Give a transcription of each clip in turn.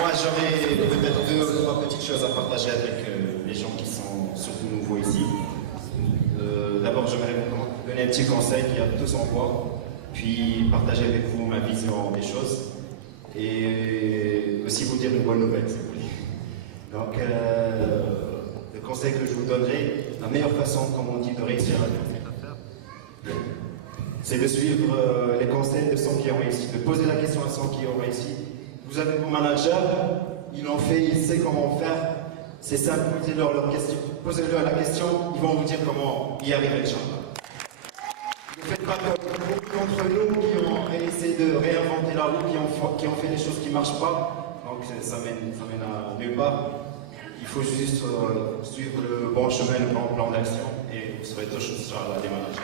Moi, j'aurais peut-être deux ou trois petites choses à partager avec les gens qui sont surtout nouveaux ici. D'abord, j'aimerais vous donner un petit conseil qui a tout son poids, puis partager avec vous ma vision des choses et aussi vous dire une bonne nouvelle, si vous voulez. Donc, le conseil que je vous donnerai, la meilleure façon, comme on dit, de réussir à faire, c'est de suivre les conseils de ceux qui ont réussi, de poser la question à ceux qui ont réussi. Vous avez vos managers, ils l'ont fait, ils savent comment faire. C'est simple, posez-leur la question, ils vont vous dire comment y arriver, Inch'Allah. Ne faites pas comme beaucoup d'entre nous qui ont essayé de réinventer la roue, qui ont fait des choses qui ne marchent pas. Donc ça mène à nulle part. Il faut juste suivre le bon chemin, le bon plan d'action, et vous serez tous des managers.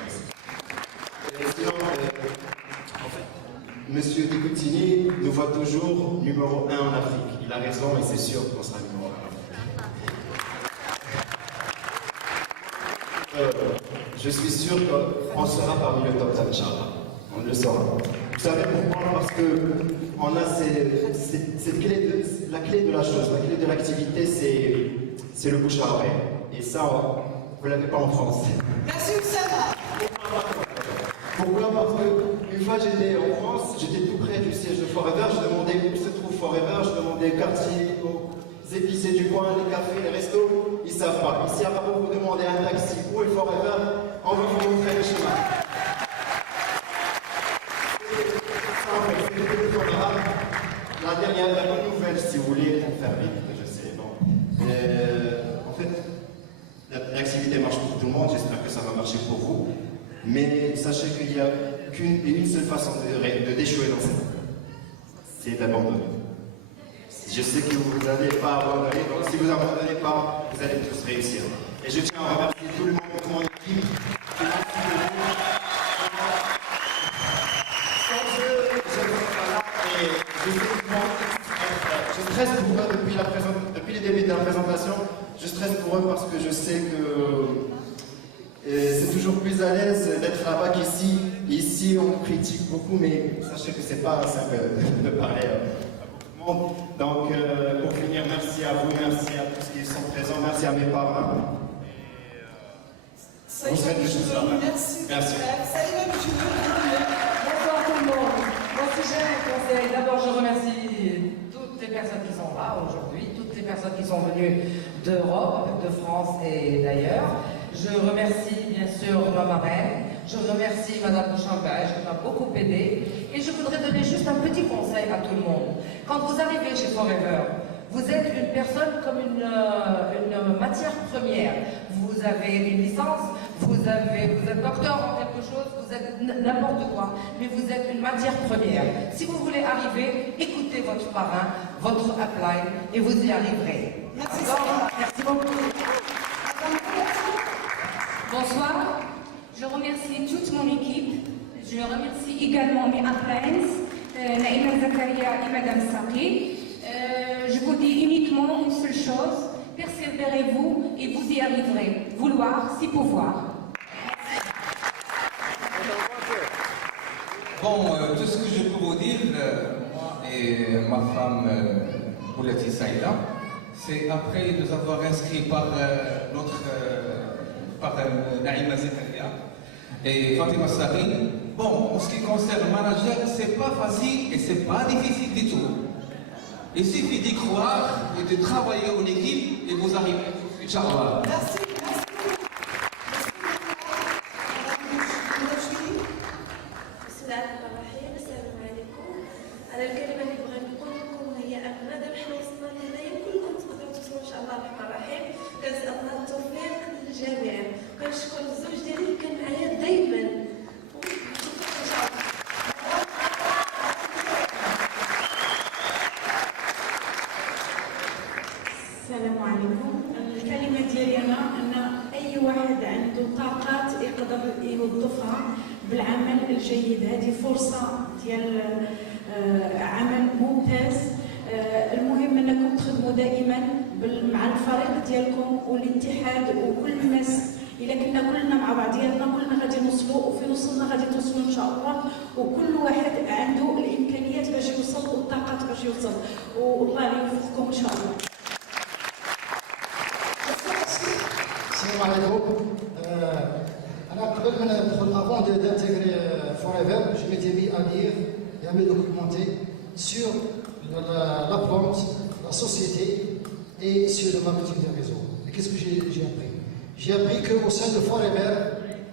Sinon, en fait, Monsieur Dikoutini nous voit toujours numéro 1 en Afrique. Il a raison et c'est sûr qu'on sera numéro 1. Je suis sûr qu'on sera parmi le top 10, Inch'Allah. On le saura. Vous savez pourquoi? Parce qu'on a la clé de la chose, la clé de l'activité, c'est le bouche à oreille. Et ça, vous ne l'avez pas en France. Merci Oussama. Pourquoi? Parce qu'une fois j'étais en France, j'étais tout près du siège de Forever, je demandais où se trouve Forever, je demandais le quartier, aux épicés du coin, les cafés, les restos, ils ne savent pas. Ici à Paris, vous demandez un taxi, où est Forever, on va vous montrer le chemin. La dernière, la bonne nouvelle, si vous voulez, pour faire vite, je sais, non. En fait, l'activité marche pour tout le monde, j'espère que ça va marcher pour vous. Mais sachez qu'il n'y a qu'une seule façon de d'échouer dans cette vie, c'est d'abandonner. Je sais que vous n'allez pas abandonner, donc si vous n'abandonnez pas, vous allez tous réussir. Et je tiens à remercier tout le monde de mon équipe. Sans eux, je ne serais pas là et je stresse pour eux depuis le début de la présentation. Je stresse pour eux parce que je sais que c'est toujours plus à l'aise d'être là-bas qu'ici. Ici, on critique beaucoup, mais sachez que c'est pas simple de parler à beaucoup de monde. Donc, pour finir, merci à vous, merci à tous qui sont présents, merci à mes parents. Merci. Merci. Bonsoir tout le monde. Moi, si j'ai un conseil, d'abord je remercie toutes les personnes qui sont là aujourd'hui, toutes les personnes qui sont venues d'Europe, de France et d'ailleurs. Je remercie bien sûr ma marraine, je remercie Madame Bouchambage qui m'a beaucoup aidé et je voudrais donner juste un petit conseil à tout le monde. Quand vous arrivez chez Forever, vous êtes une personne comme une matière première. Vous avez une licence, vous êtes docteur en quelque chose, vous êtes n'importe quoi, mais vous êtes une matière première. Si vous voulez arriver, écoutez votre parrain, votre upline et vous y arriverez. Merci. Merci beaucoup. Bonsoir, je remercie toute mon équipe, je remercie également mes uplines, Naïma Zakaria et Madame Saki. Je vous dis uniquement une seule chose, persévérez-vous et vous y arriverez. Vouloir, c'est pouvoir. Bon, tout ce que je peux vous dire, moi et ma femme Boulati Saïda, c'est après nous avoir inscrits par Naïma Zakaria et Fatima Sari. Bon, en ce qui concerne le manager, c'est pas facile et c'est pas difficile du tout. Il suffit d'y croire et de travailler en équipe et vous arrivez. Inch'Allah. Merci. على الكلمة اللي بغيت نقول لكم هي أن مادام حنا وصلنا لهنايا كلكم تقدروا توصلوا إن شاء الله الرحمن الرحيم. كنسألنا التوفيق للجميع. كنشكر الزوج ديالي اللي كان معايا دايما. السلام عليكم. الكلمة ديالي أنا أن أي واحد عنده طاقات يقدر يوظفها بالعمل الجيد. هذه فرصة ديال عمل ممتاز. المهم أنكم تخدموا دائما مع الفريق ديالكم والاتحاد وكل الناس. إلا كنا كلنا مع بعضياتنا كلنا غادي نوصلوا وفي وصلنا غادي توصلوا إن شاء الله. وكل واحد عنده الإمكانيات باش يوصل والطاقات باش يوصل. والله يوفقكم ان شاء الله. السلام عليكم. أنا قبل ما ندخل avant d'intégrer Forever, je m'étais mis à lire et à me documenter sur la plante, la société et sur le marketing des réseaux. Et qu'est-ce que j'ai appris? J'ai appris qu'au sein de Forever,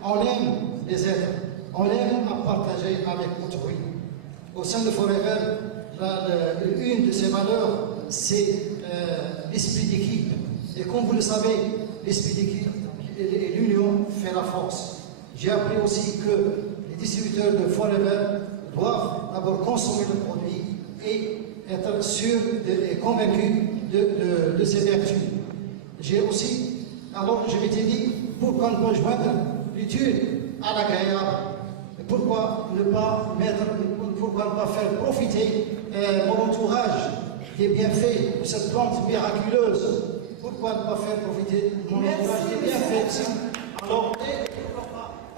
on aime les êtres, on aime à partager avec autrui. Au sein de Forever, une de ses valeurs, c'est l'esprit d'équipe. Et comme vous le savez, l'esprit d'équipe et l'union fait la force. J'ai appris aussi que les distributeurs de Forever doivent d'abord consommer le produit et être sûrs et convaincus de ses vertus. J'ai aussi, alors je m'étais dit, pourquoi ne pas joindre l'utile à l'agréable? Pourquoi ne pas faire profiter mon entourage des bienfaits de cette plante miraculeuse? Pourquoi ne pas faire profiter mon entourage des bienfaits? Alors,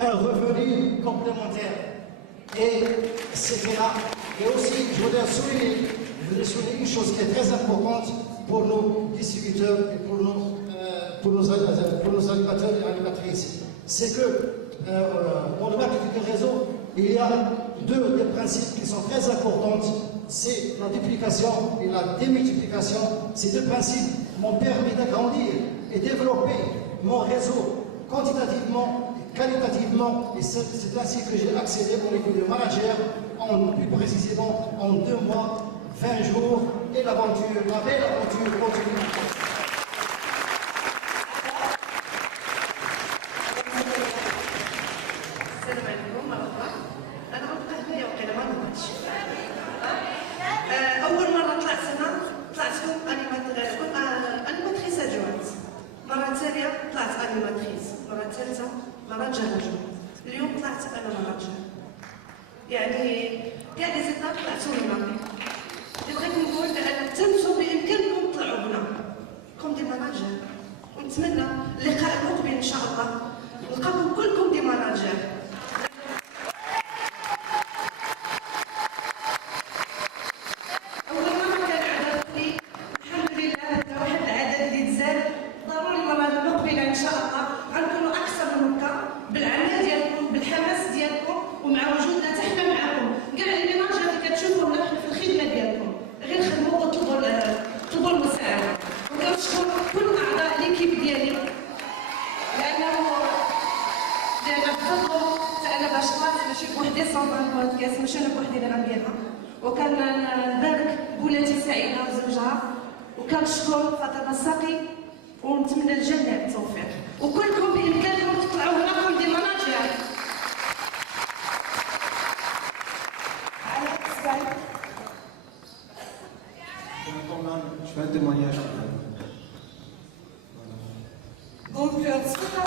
un revenu complémentaire. Et c'est là. Et aussi, je voudrais souligner une chose qui est très importante pour nos distributeurs et pour nos animateurs et animatrices. C'est que dans le marketing de réseau, il y a deux des principes qui sont très importants. C'est la duplication et la démultiplication. Ces deux principes m'ont permis d'agrandir et développer mon réseau quantitativement et qualitativement. Et c'est ainsi que j'ai accédé au niveau de manager, plus précisément en 2 mois, 20 jours, et l'aventure, la belle aventure continue. السلام عليكم مرحبا. انا غنبقى هنايا وقيلا ما نهضرش. اول مره طلعت كنت انيماتريس ادجوانت. مره ثانيه طلعت انيماتريس، مره ثالثه ماناجر ادجوانت. اليوم طلعت انا ماناجر. يعني كاع لي زيتاب طلعتوا لنا. بغيت نقول ان تنسوا بامكانكم تطلعوا هنا كوم دي ماناجر، ونتمنى اللقاء المقبل ان شاء الله نلقاكم كلكم دي ماناجر. اول مره كان عدد لي الحمد لله هذا واحد العدد اللي تزاد. ضروري المره المقبله ان شاء الله غنكونوا اكثر من هكا بالعنايه ديالكم بالحماس ديالكم ومع وجودنا حتى معكم. كاع لي ماناجر اللي كتشوفهم في الخدمه ديالكم غير خدموا وطلبوا المساعده. وكنشكر كل اعضاء ليكيب ديالي لانه بفضلهم حتى انا باش طلعت ماشي بوحدي صنعت بودكاست، ماشي انا بوحدي اللي غنديرها. وكنبارك بولاتي سعيده وزوجها، وكنشكر فاطمه الساقي، ونتمنى الجميع التوفيق. وكلكم بامكانكم تطلعوا هنا كل دي ماناجر. Je fais un témoignage. Donc, ce sera